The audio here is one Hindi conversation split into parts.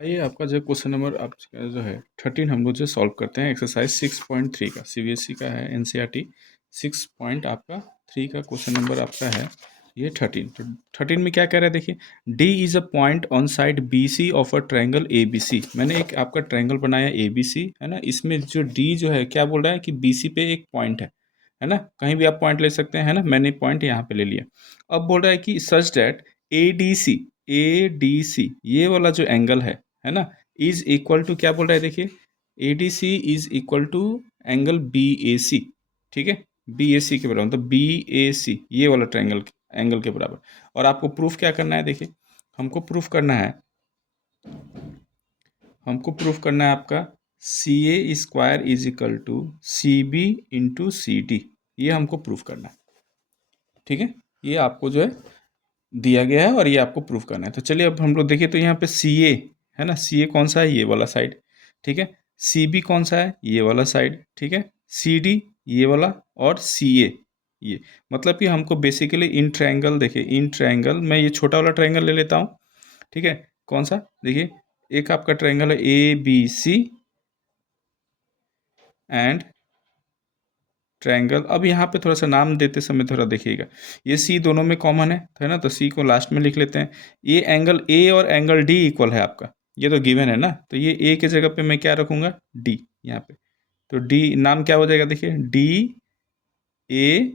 आइए आपका जो क्वेश्चन नंबर आपका जो है 13 हम लोग जो सॉल्व करते हैं एक्सरसाइज 6.3 का सीबीएसई का है एनसीईआरटी 6 पॉइंट आपका 3 का क्वेश्चन नंबर आपका है ये 13। तो 13 में क्या कह रहा है देखिए, D is a point on side B C of a triangle A B C. मैंने एक आपका ट्रायंगल बनाया ए बी सी है ना, इसमें जो डी जो है क्या बोल रहा है कि बी सी पे एक पॉइंट है ना, कहीं भी आप पॉइंट ले सकते हैं, है ना, मैंने पॉइंट यहाँ पे ले लिया। अब बोल रहा है कि such that A D C ये वाला जो एंगल है ना, इज इक्वल टू क्या बोल रहा है देखिए, A D C is equal to angle B A C. ठीक है, बी ए सी के बराबर, तो बी ए सी ये वाला ट्रायंगल एंगल के बराबर। और आपको प्रूफ क्या करना है देखिए, हमको प्रूफ करना है आपका C A square is equal to C B into C D, ये हमको प्रूफ करना है। ठीक है, ये आपको जो है दिया गया है और ये आपको प्रूफ करना है। तो चलिए अब हम लोग देखिए, तो यहाँ पे सी ए है ना, सी ए कौन सा है, ये वाला साइड। ठीक है, सी बी कौन सा है, ये वाला साइड। ठीक है, सी डी ये वाला, और सी ए ये। मतलब कि हमको बेसिकली इन ट्रायंगल, देखिए इन ट्रायंगल मैं ये छोटा वाला ट्रायंगल ले लेता हूँ। ठीक है, कौन सा देखिए, एक आपका ट्रायंगल है A B C and triangle. अब यहाँ पे थोड़ा सा नाम देते समय थोड़ा देखिएगा, ये सी दोनों में कॉमन है ना, तो सी को लास्ट में लिख लेते हैं। ये एंगल ए और एंगल डी इक्वल है आपका, ये तो गिवन है ना, तो ये ए के जगह पे मैं क्या रखूँगा, डी यहाँ पे। तो डी नाम क्या हो जाएगा देखिए, डी ए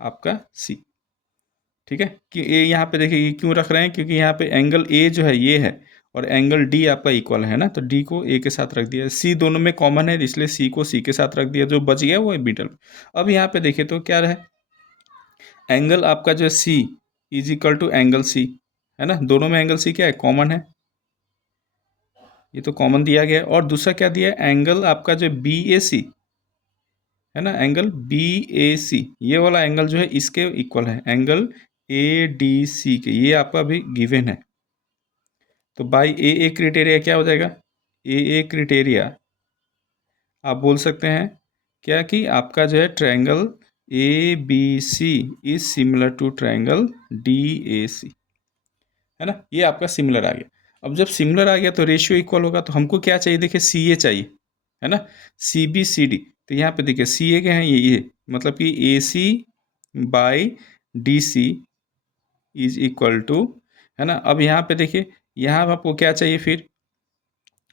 आपका सी। ठीक है, कि ए यहाँ पे देखिए ये क्यों रख रहे हैं, क्योंकि यहाँ पे एंगल ए जो है ये है और एंगल डी आपका इक्वल है ना, तो डी को ए के साथ रख दिया। सी दोनों में कॉमन है इसलिए सी को सी के साथ रख दिया, जो बच गया वो मिडल। अब यहाँ पे देखिए तो क्या रहे, एंगल आपका जो है C is equal to angle C, है ना, दोनों में एंगल सी क्या है, कॉमन है, ये तो कॉमन दिया गया है। और दूसरा क्या दिया है, एंगल आपका जो बी ए सी है ना, एंगल बी ए सी ये वाला एंगल जो है इसके इक्वल है एंगल ए डी सी के, ये आपका भी गिवन है। तो बाई ए क्राइटेरिया क्या हो जाएगा, ए क्राइटेरिया आप बोल सकते हैं क्या कि आपका जो है triangle A B C is similar to triangle D A C, है ना, ये आपका सिमिलर आ गया। अब जब सिमिलर आ गया तो रेशियो इक्वल होगा, तो हमको क्या चाहिए देखिए, सी ए चाहिए, है ना, सी बी सी डी। तो यहाँ पे देखिए सी ए क्या है, ये मतलब कि A C by D C is equal to, है ना। अब यहाँ पे देखिए, यहाँ आपको क्या चाहिए फिर,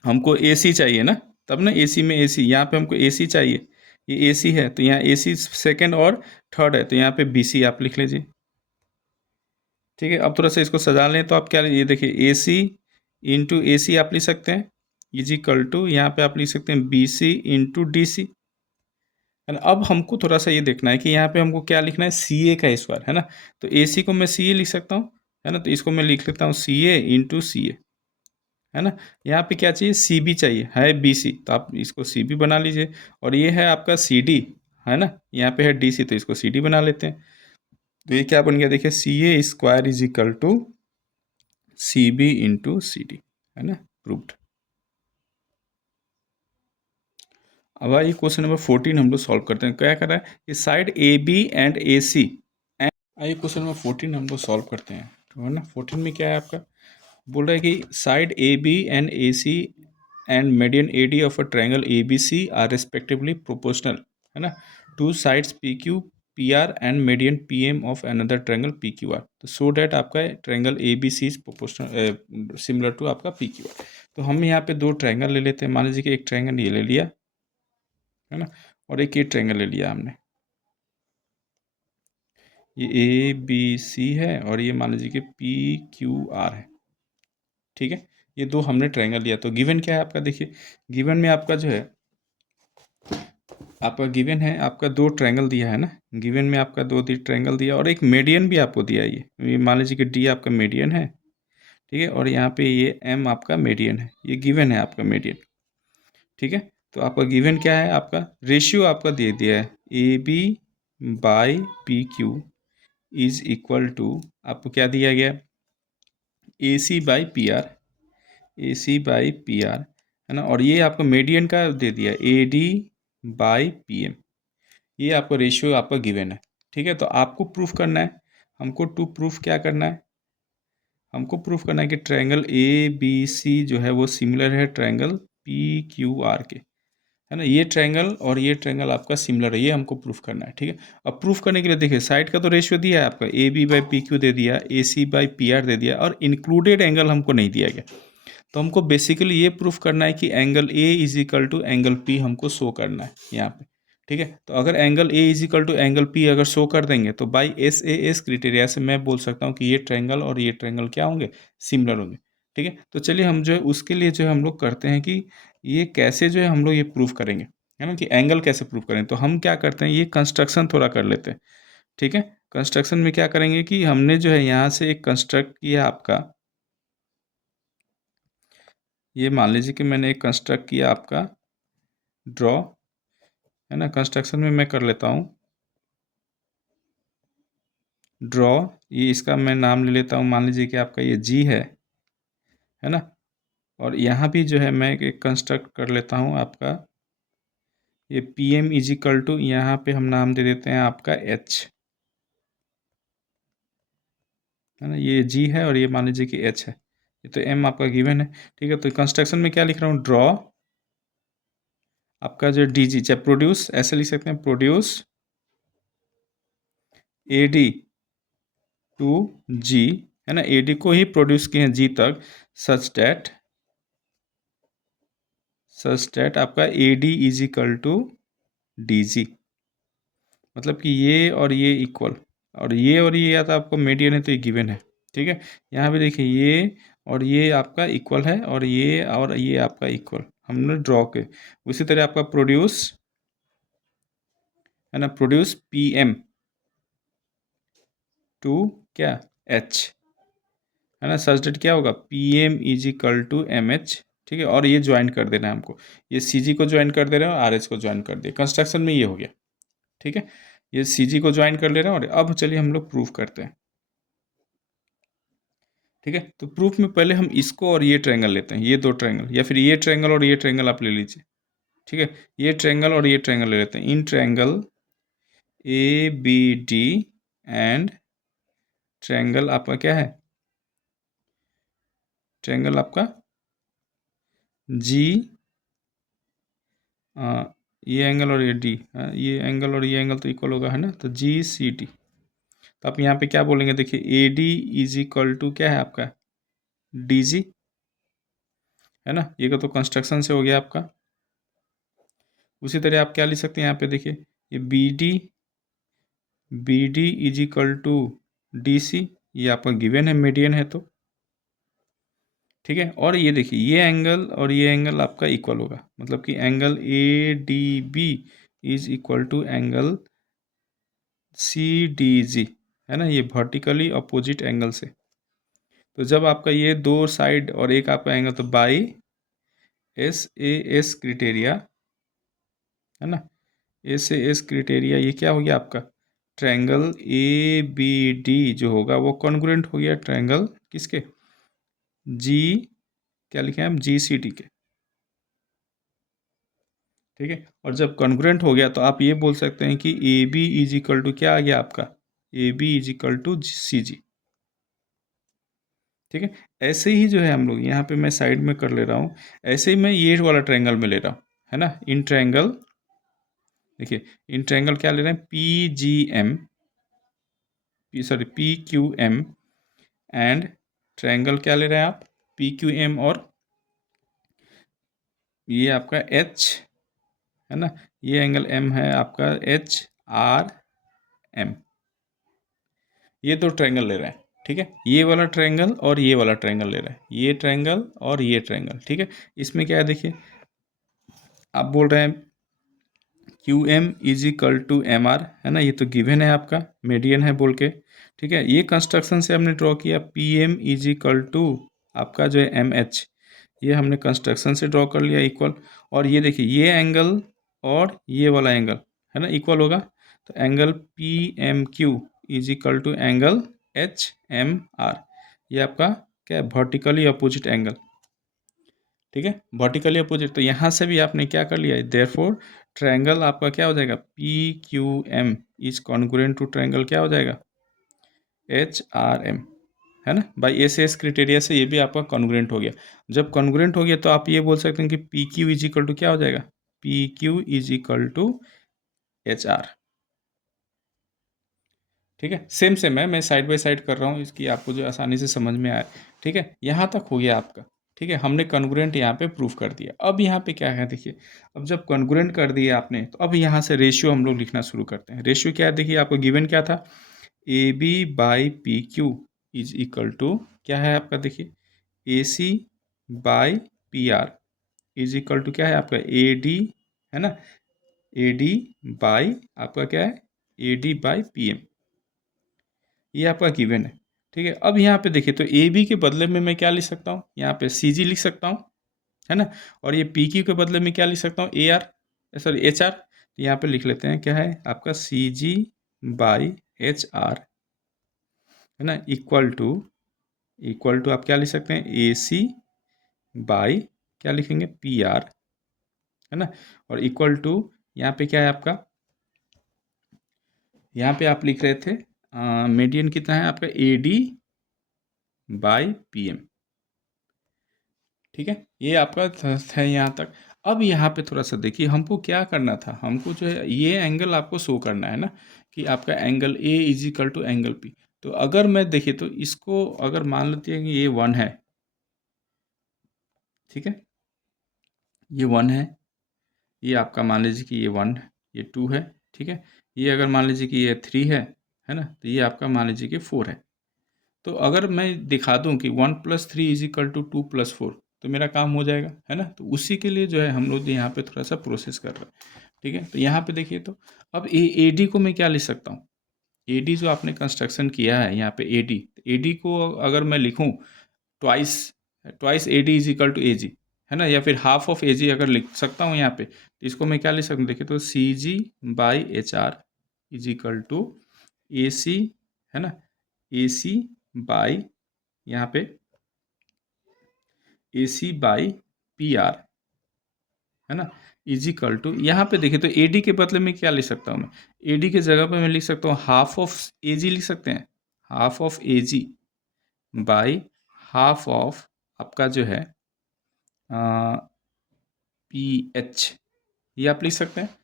हमको ए सी चाहिए ना, तब ना ए सी में ए सी, यहाँ पे हमको ए सी चाहिए, ये ए सी है तो यहाँ ए सी सेकेंड और थर्ड है, तो यहाँ पे बी सी आप लिख लीजिए। ठीक है, अब थोड़ा सा इसको सजा लें, तो आप क्या, ये देखिए ए सी इंटू ए सी आप लिख सकते हैं, इज इक्वल टू यहाँ पे आप लिख सकते हैं B C into D C, है ना। अब हमको थोड़ा सा ये देखना है कि यहाँ पे हमको क्या लिखना है, सी ए का स्क्वायर, है ना, तो ए सी को मैं सी ए लिख सकता हूँ, है ना, तो इसको मैं लिख लेता हूँ सी ए इंटू सी ए, है ना। यहाँ पे क्या चाहिए, सी बी चाहिए, है बी सी, तो आप इसको सी बी बना लीजिए। और ये है आपका सी डी, है ना, यहाँ पे है डी सी, तो इसको सी डी बना लेते हैं। तो ये क्या बन गया देखिए, C A square is equal to C B into C D, है ना, प्रूव्ड। अब आइए क्वेश्चन नंबर 14 हम लोग सॉल्व करते हैं। क्या कर रहा है कि side A B and A सी, आइए क्वेश्चन नंबर 14 हम लोग सॉल्व करते हैं, तो है ना। 14 में क्या है आपका, बोल रहा है कि side A B and A C and median A D of a triangle A B C are respectively proportional, है ना, to sides P Q P R and median P M of another triangle P Q R. तो सो डैट आपका triangle A B C is proportional similar to आपका पी क्यू आर। तो हम यहाँ पे दो ट्रायंगल ले लेते हैं, मान लीजिए कि एक ट्रायंगल ये ले लिया, है ना, और एक ये ट्रायंगल ले लिया हमने, ये ए बी सी है और ये मान लीजिए कि पी क्यू आर है। ठीक है, ये दो हमने ट्रायंगल लिया। तो गिवन क्या है आपका देखिए, गिवन में आपका जो है, आपका गिवन है आपका दो ट्रायंगल दिया है ना, गिवन में आपका दो ट्रायंगल दिया और एक मीडियन भी आपको दिया है। ये मान लीजिए कि डी आपका मीडियन है, ठीक है, और यहाँ पे ये एम आपका मीडियन है, ये गिवन है आपका मीडियन। ठीक है, तो आपका गिवन क्या है, आपका रेशियो आपका दे दिया है A B by P Q is equal to, आपको क्या दिया गया, A C by P R, A C by P R, है ना, और ये आपको मीडियन का दे दिया A D by P M, ये आपका रेशियो आपका गिवन है। ठीक है, तो आपको प्रूफ करना है, हमको टू प्रूफ क्या करना है, हमको प्रूफ करना है कि ट्रायंगल ए बी सी जो है वो सिमिलर है ट्रायंगल पी क्यू आर के, है ना। ये ट्रायंगल और ये ट्रायंगल आपका सिमिलर है, ये हमको प्रूफ करना है, ठीक है। अब प्रूफ करने के लिए देखिए साइड का तो रेशियो दिया है आपका, A B by P Q दे दिया, A C by P R दे दिया, और इंक्लूडेड एंगल हमको नहीं दिया गया। तो हमको बेसिकली ये प्रूफ करना है कि angle A is equal to angle P हमको शो करना है यहाँ पे, ठीक है। तो अगर angle A is equal to angle P अगर शो कर देंगे तो by S A S criteria से मैं बोल सकता हूँ कि ये ट्रायंगल और ये ट्रायंगल क्या होंगे, सिमिलर होंगे, ठीक है। तो चलिए हम जो है उसके लिए जो है हम लोग करते हैं कि ये कैसे जो है हम लोग ये प्रूफ करेंगे, है ना, कि एंगल कैसे प्रूफ करें। तो हम क्या करते हैं, ये कंस्ट्रक्शन थोड़ा कर लेते हैं, ठीक है। कंस्ट्रक्शन में क्या करेंगे कि हमने जो है यहाँ से एक कंस्ट्रक्ट किया आपका, ये मान लीजिए कि मैंने एक कंस्ट्रक्ट किया आपका ड्रॉ, है ना। कंस्ट्रक्शन में मैं कर लेता हूँ ड्रॉ, ये इसका मैं नाम ले लेता हूँ, मान लीजिए कि आपका ये जी है ना। और यहाँ भी जो है मैं एक कंस्ट्रक्ट कर लेता हूँ आपका, ये पी एम इजिकल टू, यहाँ पे हम नाम दे देते हैं आपका एच, है ना। ये जी है और ये मान लीजिए कि एच है, ये तो एम आपका गिवन है, ठीक है। तो कंस्ट्रक्शन में क्या लिख रहा हूँ, ड्रॉ आपका जो डी जी, चाहे प्रोड्यूस ऐसे लिख सकते हैं, प्रोड्यूस ए डी टू जी, है ना। ए डी को ही प्रोड्यूस किए हैं जी तक, सच डैट आपका A D is equal to D G, मतलब कि ये और ये इक्वल, और ये या तो आपको मीडियन है तो ये गिवन है, ठीक है। यहाँ पे देखिए ये और ये आपका इक्वल है, और ये आपका इक्वल हमने ड्रॉ के। उसी तरह आपका प्रोड्यूस, है ना, प्रोड्यूस पी एम टू क्या एच, है ना, सच डेट क्या होगा, P M is equal to M H, ठीक है। और ये ज्वाइन कर देना है हमको, ये सी जी को ज्वाइन कर दे रहे हैं और आर एच को ज्वाइन कर दिए, कंस्ट्रक्शन में ये हो गया, ठीक है। ये सी जी को ज्वाइन कर ले रहे हैं, और अब चलिए हम लोग प्रूफ करते हैं, ठीक है। तो प्रूफ में पहले हम इसको और ये ट्रायंगल लेते हैं, ये दो ट्रायंगल, या फिर ये ट्रायंगल और ये ट्रायंगल आप ले लीजिए, ठीक है। ये ट्रायंगल और ये ट्रायंगल ले लेते हैं, in triangle A B D and triangle आपका क्या है, ट्रायंगल आपका जी, ये एंगल और ये डी, ये एंगल और ये एंगल तो इक्वल होगा, है ना। तो जी सी टी, तो आप यहाँ पे क्या बोलेंगे, देखिए A D is equal to क्या है आपका, डी जी, है ना। ये का तो कंस्ट्रक्शन से हो गया आपका। उसी तरह आप क्या लिख सकते हैं, यहाँ पे देखिए ये B D is equal to D C, ये आपका गिवन है, मीडियन है तो, ठीक है। और ये देखिए ये एंगल और ये एंगल आपका इक्वल होगा, मतलब कि angle A D B is equal to angle C D G, है ना, ये वर्टिकली अपोजिट एंगल से। तो जब आपका ये दो साइड और एक आपका एंगल, तो by S A S criteria, है ना, एस ए एस क्रिटेरिया, ये क्या हो गया आपका, ट्रायंगल ए बी डी जो होगा वो कॉन्ग्रुएंट हो गया ट्रायंगल किसके, जी, क्या लिखे हैं हम, जी सी टी के, ठीक है। और जब कॉन्ग्रुएंट हो गया तो आप ये बोल सकते हैं कि A B is equal to क्या आ गया आपका, A B is equal to C G, ठीक है। ऐसे ही जो है हम लोग यहाँ पे मैं साइड में कर ले रहा हूँ, ऐसे ही मैं ये वाला ट्रायंगल में ले रहा हूँ, है ना। इन ट्रायंगल देखिए, इन ट्रायंगल क्या ले रहे हैं, P G M, P Q M, and triangle क्या ले रहे हैं आप, पी क्यू एम, और ये आपका एच, है ना, ये एंगल एम है आपका एच आर एम, ये दो ट्रायंगल ले रहे हैं, ठीक है। ये वाला ट्रायंगल और ये वाला ट्रायंगल ले रहे हैं, ये ट्रायंगल और ये ट्रायंगल, ठीक है। इसमें क्या है देखिए, आप बोल रहे हैं Q M is equal to M R, है ना, ये तो गिवन है आपका, मीडियन है बोल के, ठीक है। ये कंस्ट्रक्शन से हमने ड्रॉ किया P M is equal to आपका जो है एम एच, ये हमने कंस्ट्रक्शन से ड्रॉ कर लिया इक्वल। और ये देखिए ये एंगल और ये वाला एंगल, है ना, इक्वल होगा, तो angle P M Q is equal to angle H M R, ये आपका क्या है, वर्टिकली अपोजिट एंगल, ठीक है, वर्टिकली अपोजिट। तो यहाँ से भी आपने क्या कर लिया, देयरफॉर ट्रायंगल आपका क्या हो जाएगा, P Q M is congruent to triangle क्या हो जाएगा, एच आर एम, है ना, बाई एस एस क्राइटेरिया से ये भी आपका कॉन्ग्रुएंट हो गया। जब कॉन्ग्रुएंट हो गया तो आप ये बोल सकते हैं कि P Q is equal to क्या हो जाएगा, P Q is equal to H R. ठीक है, सेम सेम है, मैं साइड बाय साइड कर रहा हूँ इसकी, आपको जो आसानी से समझ में आए। ठीक है, यहाँ तक हो गया आपका। ठीक है, हमने कॉन्ग्रुएंट यहाँ पे प्रूफ कर दिया। अब यहाँ पे क्या है देखिए, अब जब कॉन्ग्रुएंट कर दिया आपने तो अब यहाँ से रेशियो हम लोग लिखना शुरू करते हैं। रेशियो क्या है देखिए, आपको गिवन क्या था, A B by P Q is equal to क्या है आपका देखिए, A C by P R is equal to क्या है आपका ए डी, है ना, ए डी बाई आपका क्या है, A D by P M, ये आपका गिवन है। ठीक है, अब यहाँ पे देखिए तो ए बी के बदले में मैं क्या लिख सकता हूँ, यहाँ पे सी जी लिख सकता हूँ, है ना, और ये पी क्यू के बदले में क्या लिख सकता हूँ, A R, sorry H R. तो यहाँ पे लिख लेते हैं क्या है आपका सी जी बाई एच आर, है ना, इक्वल टू आप क्या लिख सकते हैं, ए सी बाई क्या लिखेंगे, पी आर, है ना, और इक्वल टू यहाँ पे क्या है आपका, यहाँ पे आप लिख रहे थे मीडियन कितना है आपका, A D by P M. ठीक है, ये आपका है यहाँ तक। अब यहाँ पे थोड़ा सा देखिए, हमको क्या करना था, हमको जो है ये एंगल आपको शो करना है ना, कि आपका angle A is equal to angle P. तो अगर मैं देखिए तो इसको अगर मान लेते हैं कि ये 1 है, ठीक है, ये 1 है, ये आपका मान लीजिए कि ये 1 है, ये 2 है, ठीक है, ये अगर मान लीजिए कि ये 3 है ना, तो ये आपका मान लीजिए कि 4 है। तो अगर मैं दिखा दूं कि 1 + 3 इज इक्वल टू 2 + 4, तो मेरा काम हो जाएगा, है ना। तो उसी के लिए जो है हम लोग यहाँ पे थोड़ा सा प्रोसेस कर रहे हैं। ठीक है, तो यहाँ पे देखिए तो अब ए डी को मैं क्या लिख सकता हूँ, ए डी जो आपने कंस्ट्रक्शन किया है यहाँ पे ए डी को अगर मैं लिखूँ twice, twice A D is equal to A G, है ना, या फिर हाफ ऑफ ए जी अगर लिख सकता हूँ यहाँ पे, तो इसको मैं क्या लिख सकता हूँ देखिए तो C G by H R is equal to A C, है ना, ए सी बाई यहाँ पे A C by P R, है ना, इज इक्वल टू यहाँ पे देखिए तो ए डी के बदले में क्या लिख सकता हूँ मैं, ए डी के जगह पे मैं लिख सकता हूँ हाफ ऑफ ए जी लिख सकते हैं, half of A G by half of आपका जो है पी एच, ये आप लिख सकते हैं।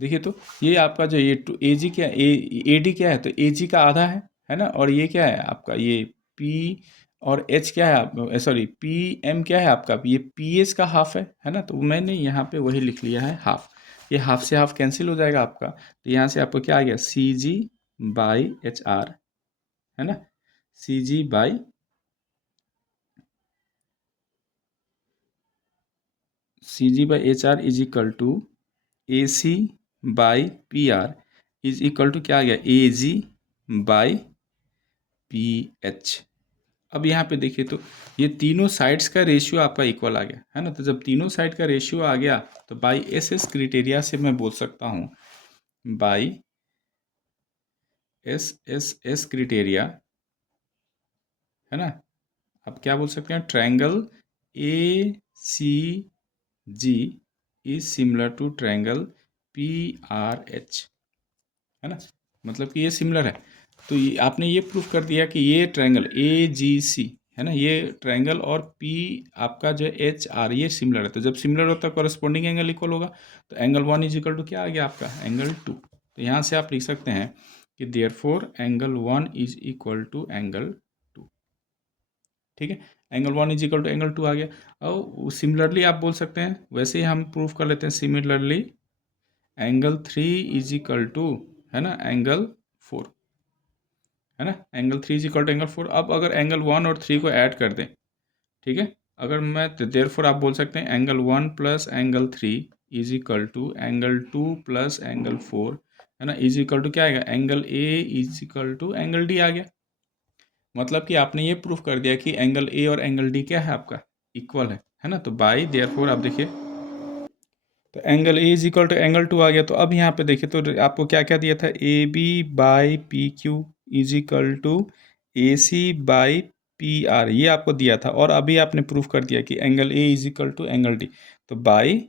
देखिए तो ये आपका जो ये टू ए जी क्या ए डी क्या है, तो ए जी का आधा है ना, और ये क्या है आपका ये पी और एच क्या है आप, सॉरी पी एम क्या है आपका, ये पी एच का हाफ है ना, तो मैंने यहाँ पे वही लिख लिया है हाफ। ये हाफ से हाफ कैंसिल हो जाएगा आपका, तो यहाँ से आपको क्या आ गया, C G by H R, है ना, C G by H R is equal to A C by P R is equal to क्या आ गया, A G by P H. अब यहाँ पे देखिए तो ये तीनों साइड्स का रेशियो आपका इक्वल आ गया, है ना। तो जब तीनों साइड का रेशियो आ गया तो बाई एस एस क्राइटेरिया से मैं बोल सकता हूँ, by S S S criteria, है ना, आप क्या बोल सकते हैं, triangle A C G is similar to triangle P R H, है ना, मतलब कि ये सिमिलर है। तो ये आपने ये प्रूफ कर दिया कि ये ट्रायंगल ए जी सी, है ना, ये ट्रायंगल और पी आपका जो एच आर ये सिमिलर है। तो जब सिमिलर होता है कॉरेस्पॉन्डिंग एंगल इक्वल होगा, तो एंगल 1 इज इक्वल टू क्या आ गया आपका, एंगल 2। तो यहाँ से आप लिख सकते हैं कि therefore angle 1 is equal to angle 2। ठीक है, angle 1 is equal to angle 2 आ गया। और सिमिलरली आप बोल सकते हैं, वैसे ही हम प्रूफ कर लेते हैं, similarly angle 3 is equal to, है ना, एंगल 4, है ना, angle 3 is equal to angle 4। अब अगर एंगल 1 और 3 को ऐड कर दें, ठीक है, अगर मैं देयरफॉर आप बोल सकते हैं angle 1 plus angle 3 is equal to angle 2 plus angle 4, है ना, इज इक्वल टू क्या आएगा, angle A is equal to angle D आ गया। मतलब कि आपने ये प्रूफ कर दिया कि एंगल ए और एंगल डी क्या है आपका, इक्वल है ना। तो बाई देयरफॉर आप देखिए तो angle A is equal to angle 2 आ गया। तो अब यहाँ पे देखिए तो आपको क्या क्या दिया था, A B by P Q is equal to A C by P R, ये आपको दिया था। और अभी आपने प्रूफ कर दिया कि angle A is equal to angle D. तो by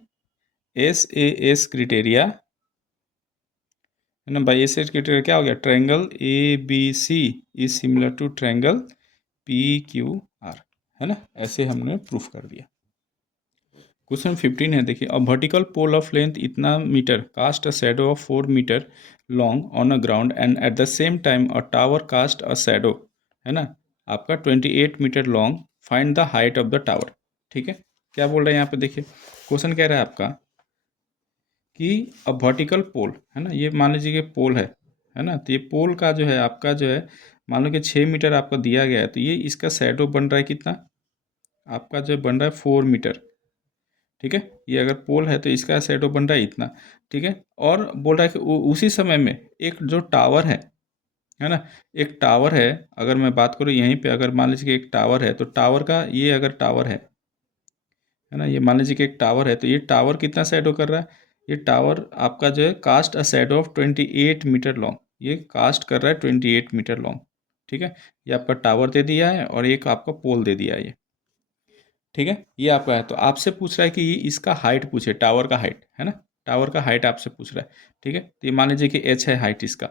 S A S criteria, है ना, बाई एस एस क्राइटेरिया क्या हो गया, triangle A B C is similar to triangle PQR, है ना, ऐसे हमने प्रूफ कर दिया। क्वेश्चन 15 है, देखिए, a vertical pole of length इतना metre cast a shadow of 4 metre long on a ground and at the same time a tower cast a shadow, है ना, आपका 28 metre long, find the height of the tower. ठीक है, क्या बोल रहे हैं यहाँ पे, देखिए क्वेश्चन कह रहा है आपका कि अ वर्टिकल पोल, है ना, ये मान लीजिए कि पोल है ना, तो ये पोल का जो है आपका जो है, मान लो कि 6 मीटर आपको दिया गया है, तो ये इसका शैडो बन रहा है कितना, आपका जो बन रहा है 4 मीटर। ठीक है, ये अगर पोल है तो इसका शैडो बन रहा है इतना। ठीक है, और बोल रहा है कि उसी समय में एक जो टावर है ना, एक टावर है, अगर मैं बात करूँ यहीं पे, अगर मान लीजिए कि एक टावर है, तो टावर का ये अगर टावर है ना, ये मान लीजिए कि एक टावर है, तो ये टावर कितना शैडो कर रहा है, ये टावर आपका जो है cast a shadow of 28 metre long, ये कास्ट कर रहा है 28 मीटर लॉन्ग। ठीक है, ये आपका टावर दे दिया है और एक आपका पोल दे दिया है ये। ठीक है, ये आपका है, तो आपसे पूछ रहा है कि ये इसका हाइट पूछे, टावर का हाइट, है ना, टावर का हाइट आपसे पूछ रहा है। ठीक है, तो ये मान लीजिए कि h है हाइट इसका।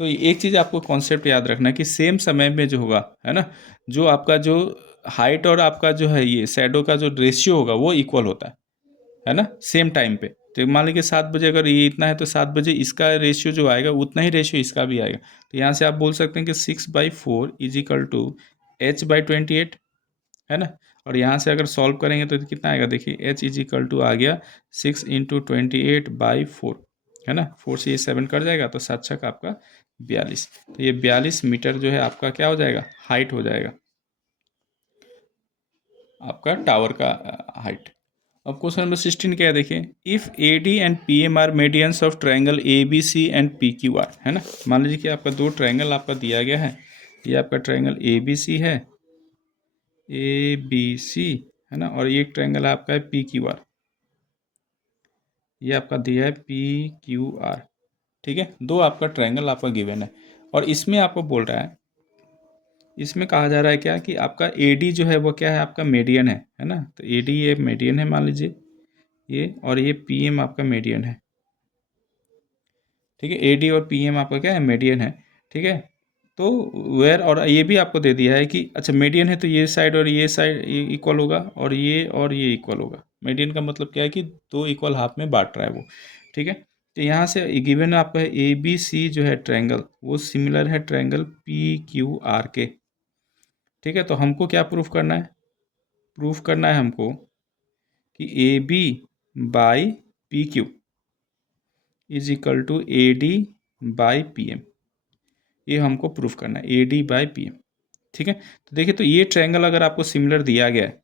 तो ये एक चीज़ आपको कॉन्सेप्ट याद रखना है कि सेम समय में जो होगा, है ना, जो आपका जो हाइट और आपका जो है ये शैडो का जो रेशियो होगा वो इक्वल होता है ना, सेम टाइम पे। तो मान लीजिए 7 बजे अगर ये इतना है, तो 7 बजे इसका रेशियो जो आएगा उतना ही रेशियो इसका भी आएगा। तो यहाँ से आप बोल सकते हैं कि 6/4 इज इक्वल टू h/28, है ना, और यहाँ से अगर सॉल्व करेंगे तो कितना आएगा, देखिए h इज इक्वल टू आ गया 6 × 28/4, है ना, 4 से ये 7 कट जाएगा, तो 7 छक आपका 42। तो ये 42 मीटर जो है आपका क्या हो जाएगा, हाइट हो जाएगा आपका टावर का हाइट। अब क्वेश्चन नंबर 16 क्या है, देखिए, if AD and PM are medians of triangle ABC and PQR, है ना, मान लीजिए कि आपका दो ट्रायंगल आपका दिया गया है, ये आपका ट्रायंगल ABC है, ABC, है ना, और ये एक ट्रायंगल आपका है PQR, ये आपका दिया है PQR। ठीक है, दो आपका ट्रायंगल आपका गिवन है, और इसमें आपको बोल रहा है, इसमें कहा जा रहा है क्या कि आपका AD जो है वो क्या है, आपका मीडियन है ना, तो AD ये मीडियन है मान लीजिए ये, और ये PM आपका मीडियन है। ठीक है, AD और PM आपका क्या है, मीडियन है। ठीक है, तो वेयर, और ये भी आपको दे दिया है कि अच्छा मीडियन है तो ये साइड और ये साइड इक्वल होगा, और ये इक्वल होगा। मीडियन का मतलब क्या है कि दो इक्वल हाफ में बांट रहा है वो। ठीक है, तो यहाँ से गिवन आपका है ABC जो है ट्रायंगल, वो सिमिलर है ट्रायंगल PQR के। ठीक है, तो हमको क्या प्रूफ करना है, प्रूफ करना है हमको कि AB/PQ is equal to AD/PM, ये हमको प्रूफ करना है, AD/PM। ठीक है, तो देखिए, तो ये ट्रायंगल अगर आपको सिमिलर दिया गया है,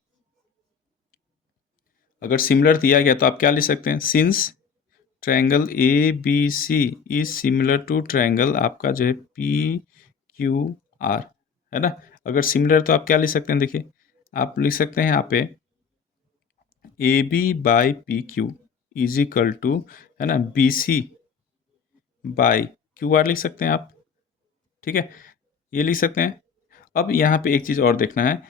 अगर सिमिलर दिया गया तो आप क्या लिख सकते हैं, since triangle ABC is similar to triangle आपका जो है PQR, है ना, अगर सिमिलर तो आप क्या लिख सकते हैं, देखिए आप लिख सकते हैं यहाँ पे AB/PQ इज इक्वल टू, है ना, BC/QR लिख सकते हैं आप। ठीक है, ये लिख सकते हैं। अब यहाँ पे एक चीज़ और देखना है,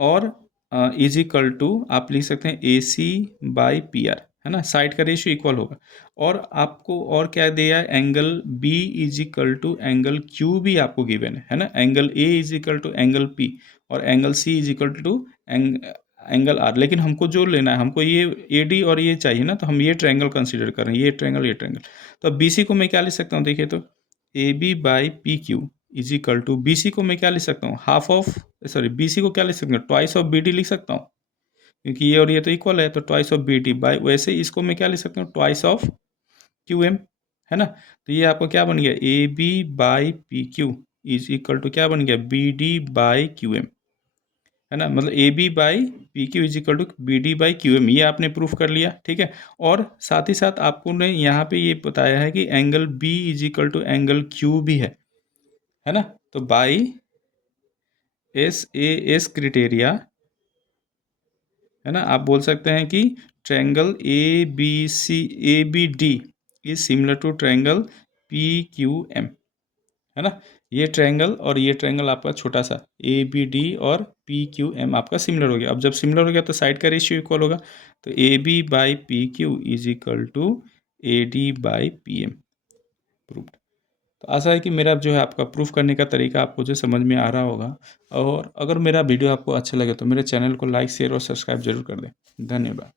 और इज इक्वल टू आप लिख सकते हैं AC/PR, है ना, साइड का रेशियो इक्वल होगा। और आपको और क्या दिया है, angle B is equal to angle Q भी आपको गिवन है ना, angle A is equal to angle P, और angle C is equal to angle R। लेकिन हमको जो लेना है, हमको ये AD और ये चाहिए ना, तो हम ये ट्रायंगल कंसीडर कर रहे हैं, ये ट्रायंगल ये ट्रायंगल। तो अब BC को मैं क्या लिख सकता हूँ, देखिए, तो AB/PQ is equal to, BC को मैं क्या लिख सकता हूँ, हाफ ऑफ, सॉरी, BC को क्या लिख सकता हूँ, ट्वाइस ऑफ BD लिख सकता हूँ, क्योंकि ये और ये तो इक्वल है, तो ट्वाइस ऑफ BD बाय, वैसे इसको मैं क्या लिख सकता हूँ, ट्वाइस ऑफ QM, है ना। तो ये आपको क्या बन गया, AB/PQ इज इक्वल टू क्या बन गया, BD/QM, है ना, मतलब AB/PQ is equal to BD/QM, ये आपने प्रूफ कर लिया। ठीक है, और साथ ही साथ आपको ने यहाँ पे ये बताया है कि angle B is equal to angle Q भी है ना, तो बाई SAS क्रिटेरिया, है ना, आप बोल सकते हैं कि triangle ABD is similar to triangle PQM, है ना, ये ट्रायंगल और ये ट्रायंगल आपका छोटा सा ABD और PQM आपका सिमिलर हो गया। अब जब सिमिलर हो गया तो साइड का रेशियो इक्वल होगा, तो AB/PQ is equal to AD/PM, proved. तो आशा है कि मेरा जो है आपका प्रूफ करने का तरीका आपको जो समझ में आ रहा होगा, और अगर मेरा वीडियो आपको अच्छा लगे तो मेरे चैनल को लाइक, शेयर और सब्सक्राइब ज़रूर कर दें। धन्यवाद।